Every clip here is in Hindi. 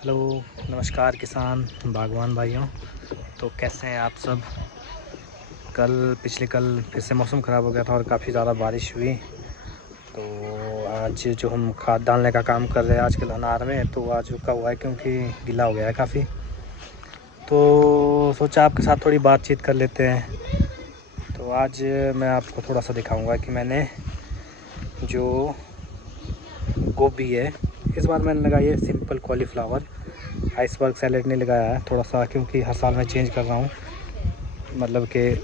हेलो, नमस्कार किसान बागवान भाइयों। तो कैसे हैं आप सब। पिछले कल फिर से मौसम ख़राब हो गया था और काफ़ी ज़्यादा बारिश हुई। तो आज जो हम खाद डालने का काम कर रहे हैं आजकल अनार में, तो आज रुका हुआ है क्योंकि गीला हो गया है काफ़ी। तो सोचा आपके साथ थोड़ी बातचीत कर लेते हैं। तो आज मैं आपको थोड़ा सा दिखाऊंगा कि मैंने जो गोभी है, इस बार मैंने लगाई है सिंपल कॉलीफ्लावर। आइसबर्ग सैलेड नहीं लगाया है थोड़ा सा, क्योंकि हर साल मैं चेंज कर रहा हूँ, मतलब कि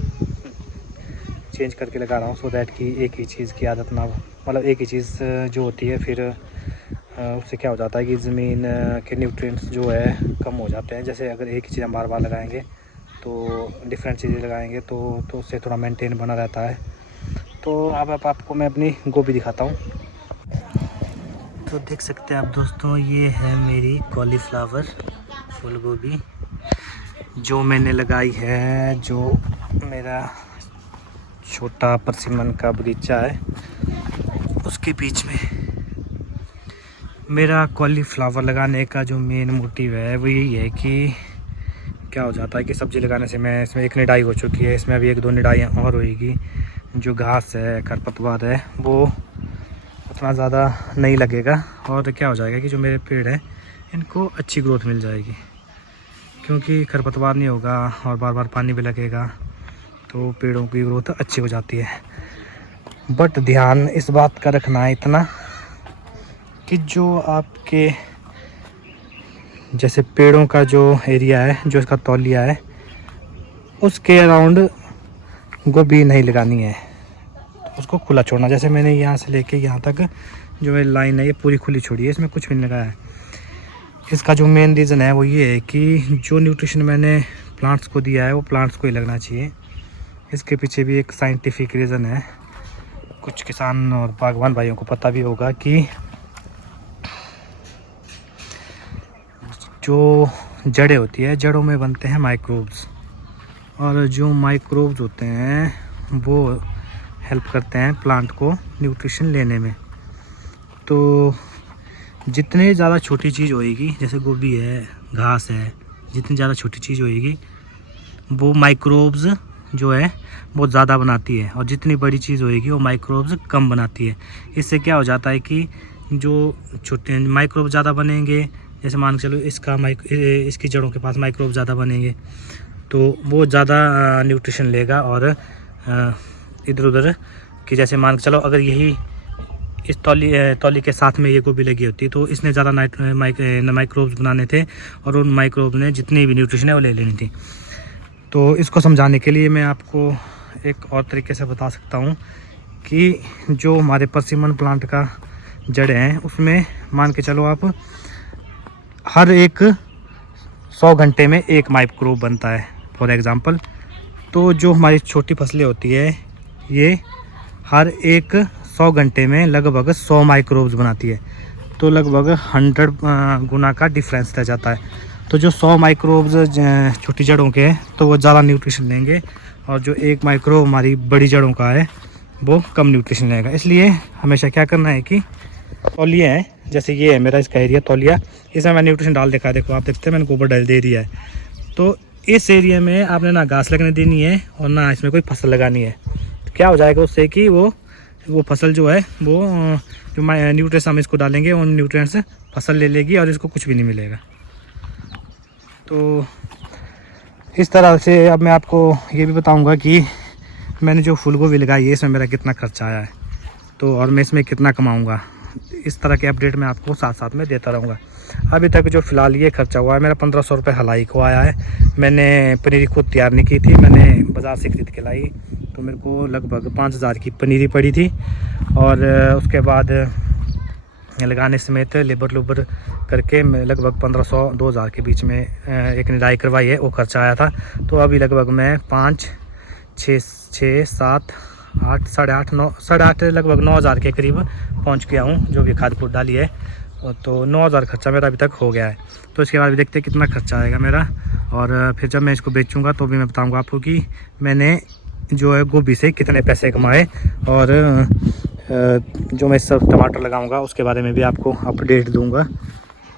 चेंज करके लगा रहा हूँ सो दैट कि एक ही चीज़ की आदत ना, मतलब एक ही चीज़ जो होती है फिर उससे क्या हो जाता है कि ज़मीन के न्यूट्रिएंट्स जो है कम हो जाते हैं। जैसे अगर एक ही चीज़ हम बार बार लगाएंगे तो डिफरेंट चीज़ें लगाएंगे तो उससे थोड़ा मेंटेन बना रहता है। तो अब आपको मैं अपनी गोभी दिखाता हूँ। तो देख सकते हैं आप दोस्तों, ये है मेरी कॉलीफ्लावर फूल गोभी जो मैंने लगाई है। जो मेरा छोटा परसिमन का बगीचा है उसके बीच में मेरा कॉलीफ्लावर लगाने का जो मेन मोटिव है वो यही है कि क्या हो जाता है कि सब्ज़ी लगाने से मैं इसमें एक निडाई हो चुकी है, इसमें अभी एक दो निडाइयाँ और होएगी। जो घास है, खरपतवार है, वो उतना ज़्यादा नहीं लगेगा और क्या हो जाएगा कि जो मेरे पेड़ हैं इनको अच्छी ग्रोथ मिल जाएगी, क्योंकि खरपतवार नहीं होगा और बार बार पानी भी लगेगा तो पेड़ों की ग्रोथ अच्छी हो जाती है। बट ध्यान इस बात का रखना है इतना कि जो आपके जैसे पेड़ों का जो एरिया है, जो इसका तौलिया है, उसके अराउंड गोभी नहीं लगानी है, उसको खुला छोड़ना। जैसे मैंने यहाँ से लेके यहाँ तक जो मेरी लाइन है ये पूरी खुली छोड़ी है, इसमें कुछ भी नहीं लगाया है। इसका जो मेन रीज़न है वो ये है कि जो न्यूट्रिशन मैंने प्लांट्स को दिया है वो प्लांट्स को ही लगना चाहिए। इसके पीछे भी एक साइंटिफिक रीज़न है, कुछ किसान और बागवान भाइयों को पता भी होगा कि जो जड़ें होती है, जड़ों में बनते हैं माइक्रोब्स, और जो माइक्रोब्स होते हैं वो हेल्प करते हैं प्लांट को न्यूट्रिशन लेने में। तो जितने ज़्यादा छोटी चीज़ होएगी, जैसे गोभी है, घास है, जितनी ज़्यादा छोटी चीज़ होएगी वो माइक्रोब्स जो है बहुत ज़्यादा बनाती है, और जितनी बड़ी चीज़ होएगी वो माइक्रोब्स कम बनाती है। इससे क्या हो जाता है कि जो छोटे माइक्रोब ज़्यादा बनेंगे, जैसे मान के चलो इसकी जड़ों के पास माइक्रोब ज़्यादा बनेंगे तो वो ज़्यादा न्यूट्रिशन लेगा। और इधर उधर कि जैसे मान के चलो अगर यही इस तौली के साथ में ये गोभी लगी होती तो इसने ज़्यादा माइक्रोब्स बनाने थे और उन माइक्रोब्स ने जितनी भी न्यूट्रिशन है वो ले लेनी थी। तो इसको समझाने के लिए मैं आपको एक और तरीके से बता सकता हूँ कि जो हमारे परसिमन प्लांट का जड़ हैं उसमें मान के चलो आप हर एक 100 घंटे में एक माइक्रोब बनता है फॉर एग्ज़ाम्पल। तो जो हमारी छोटी फसलें होती है ये हर एक 100 घंटे में लगभग 100 माइक्रोब्स बनाती है, तो लगभग 100 गुना का डिफरेंस रह जाता है। तो जो 100 माइक्रोब्स छोटी जड़ों के हैं तो वो ज़्यादा न्यूट्रिशन लेंगे, और जो एक माइक्रोब हमारी बड़ी जड़ों का है वो कम न्यूट्रिशन लेगा। इसलिए हमेशा क्या करना है कि तौलिया है, जैसे ये है मेरा इसका एरिया तौलिया, इसमें मैंने न्यूट्रिशन डाल देखा है, देखो आप देखते हैं मैंने गोबर डाल दे दिया है। तो इस एरिया में आपने ना घास लगने देनी है और ना इसमें कोई फसल लगानी है। तो क्या हो जाएगा उससे कि वो फसल जो है वो जो न्यूट्रिएंट्स हम इसको डालेंगे उन न्यूट्रिएंट्स फसल ले लेगी और इसको कुछ भी नहीं मिलेगा। तो इस तरह से अब मैं आपको ये भी बताऊंगा कि मैंने जो फूल गोभी लगाई है इसमें मेरा कितना खर्चा आया है, तो और मैं इसमें कितना कमाऊंगा। इस तरह के अपडेट मैं आपको साथ साथ में देता रहूँगा। अभी तक जो फ़िलहाल ये खर्चा हुआ है मेरा 1500 रुपये हलाई को आया है। मैंने पनीरी खुद तैयार नहीं की थी, मैंने बाज़ार से खरीद के लाई, तो मेरे को लगभग 5000 की पनीरी पड़ी थी। और उसके बाद लगाने समेत लेबर लूबर करके लगभग 1500-2000 के बीच में एक निराई करवाई है, वो खर्चा आया था। तो अभी लगभग मैं 5, 6, 7, 8, 8.5, 9, 8.5 लगभग 9000 के करीब पहुंच गया हूं, जो भी खाद खुद डाली है। तो 9000 खर्चा मेरा अभी तक हो गया है। तो इसके बाद भी देखते हैं कितना खर्चा आएगा मेरा, और फिर जब मैं इसको बेचूंगा तो भी मैं बताऊंगा आपको कि मैंने जो है गोभी से कितने पैसे कमाए, और जो मैं सब टमाटर लगाऊंगा उसके बारे में भी आपको अपडेट दूंगा।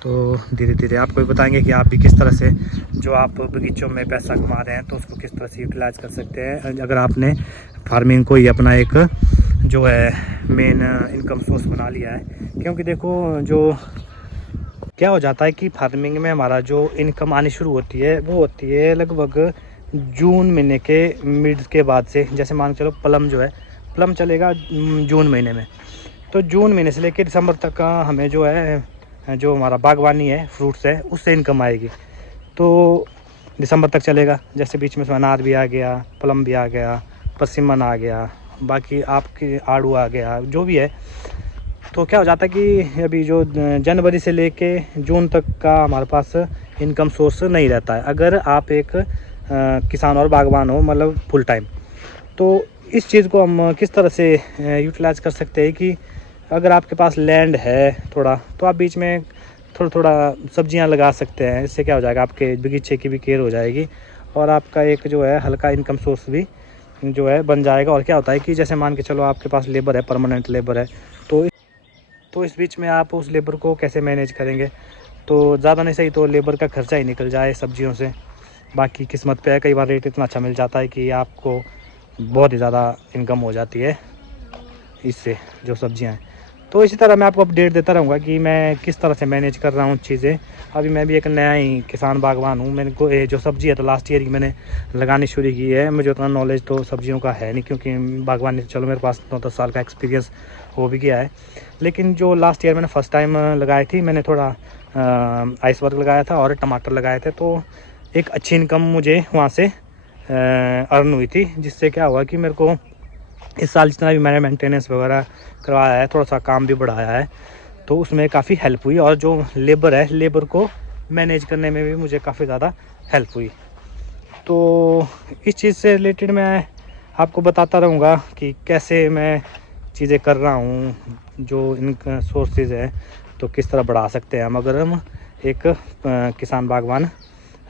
तो धीरे धीरे आपको भी बताएंगे कि आप भी किस तरह से जो आप बगीचों में पैसा कमा रहे हैं तो उसको किस तरह से यूटिलाइज कर सकते हैं, अगर आपने फार्मिंग को ही अपना एक जो है मेन इनकम सोर्स बना लिया है। क्योंकि देखो जो क्या हो जाता है कि फार्मिंग में हमारा जो इनकम आनी शुरू होती है वो होती है लगभग जून महीने के मिड के बाद से। जैसे मान चलो प्लम जो है, प्लम चलेगा जून महीने में, तो जून महीने से लेकर दिसंबर तक का हमें जो है जो हमारा बागवानी है, फ्रूट्स है, उससे इनकम आएगी। तो दिसंबर तक चलेगा। जैसे बीच में अनार भी आ गया, प्लम भी आ गया, परसिमन आ गया, बाकी आपके आड़ू आ गया, जो भी है। तो क्या हो जाता है कि अभी जो जनवरी से लेके जून तक का हमारे पास इनकम सोर्स नहीं रहता है, अगर आप एक किसान और बागवान हो, मतलब फुल टाइम। तो इस चीज़ को हम किस तरह से यूटिलाइज कर सकते हैं कि अगर आपके पास लैंड है थोड़ा, तो आप बीच में थोड़ा थोड़ा सब्जियां लगा सकते हैं। इससे क्या हो जाएगा, आपके बगीचे की भी केयर हो जाएगी और आपका एक जो है हल्का इनकम सोर्स भी जो है बन जाएगा। और क्या होता है कि जैसे मान के चलो आपके पास लेबर है, परमानेंट लेबर है, तो इस बीच में आप उस लेबर को कैसे मैनेज करेंगे। तो ज़्यादा नहीं सही तो लेबर का खर्चा ही निकल जाए सब्जियों से। बाकी किस्मत पे है, कई बार रेट इतना अच्छा मिल जाता है कि आपको बहुत ही ज़्यादा इनकम हो जाती है इससे जो सब्जियां हैं। तो इसी तरह मैं आपको अपडेट देता रहूँगा कि मैं किस तरह से मैनेज कर रहा हूँ चीज़ें। अभी मैं भी एक नया ही किसान बागवान हूँ। मैंने को जो सब्ज़ी है तो लास्ट ईयर की मैंने लगानी शुरू की है। मुझे उतना नॉलेज तो सब्जियों का है नहीं, क्योंकि बागवानी चलो मेरे पास 9-10 साल का एक्सपीरियंस हो भी गया है। लेकिन जो लास्ट ईयर मैंने फ़र्स्ट टाइम लगाई थी, मैंने थोड़ा आइसबर्ग लगाया था और टमाटर लगाए थे। तो एक अच्छी इनकम मुझे वहाँ से अर्न हुई थी, जिससे क्या हुआ कि मेरे को इस साल जितना भी मैंने मेंटेनेंस वगैरह करवाया है, थोड़ा सा काम भी बढ़ाया है, तो उसमें काफ़ी हेल्प हुई। और जो लेबर है, लेबर को मैनेज करने में भी मुझे काफ़ी ज़्यादा हेल्प हुई। तो इस चीज़ से रिलेटेड मैं आपको बताता रहूँगा कि कैसे मैं चीज़ें कर रहा हूँ। जो इनका सोर्सेज है तो किस तरह बढ़ा सकते हैं हम, अगर हम एक किसान बागवान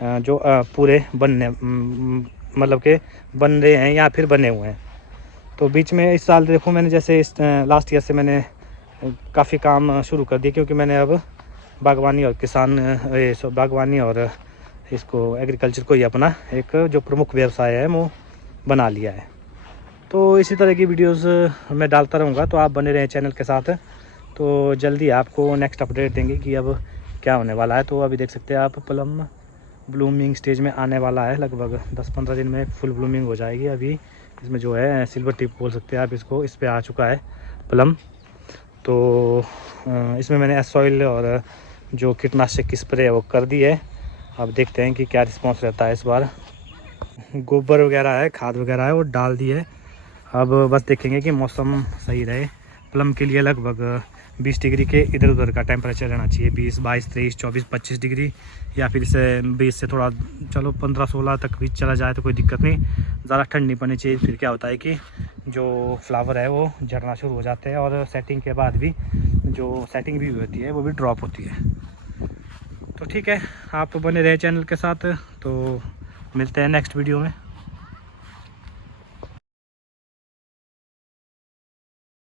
जो पूरे बनने मतलब के बन रहे हैं या फिर बने हुए हैं। तो बीच में इस साल देखो मैंने जैसे इस लास्ट ईयर से मैंने काफ़ी काम शुरू कर दिए, क्योंकि मैंने अब बागवानी और बागवानी और इसको एग्रीकल्चर को ही अपना एक जो प्रमुख व्यवसाय है वो बना लिया है। तो इसी तरह की वीडियोस मैं डालता रहूँगा, तो आप बने रहें चैनल के साथ। तो जल्दी आपको नेक्स्ट अपडेट देंगे कि अब क्या होने वाला है। तो अभी देख सकते हैं आप, प्लम ब्लूमिंग स्टेज में आने वाला है, लगभग 10-15 दिन में फुल ब्लूमिंग हो जाएगी। अभी इसमें जो है सिल्वर टिप बोल सकते हैं आप इसको, इस पर आ चुका है प्लम। तो इसमें मैंने एसॉइल और जो कीटनाशक की स्प्रे है वो कर दी है। अब देखते हैं कि क्या रिस्पांस रहता है इस बार। गोबर वगैरह है, खाद वगैरह है, वो डाल दी है। अब बस देखेंगे कि मौसम सही रहे। प्लम के लिए लगभग 20 डिग्री के इधर उधर का टेम्परेचर रहना चाहिए, 20, 22, 23, 24, 25 डिग्री, या फिर इसे 20 से थोड़ा चलो 15-16 तक भी चला जाए तो कोई दिक्कत नहीं। ज़्यादा ठंड नहीं पड़नी चाहिए। फिर क्या होता है कि जो फ्लावर है वो झड़ना शुरू हो जाते हैं, और सेटिंग के बाद भी जो सेटिंग भी होती है वो भी ड्रॉप होती है। तो ठीक है, आप बने रहे चैनल के साथ। तो मिलते हैं नेक्स्ट वीडियो में।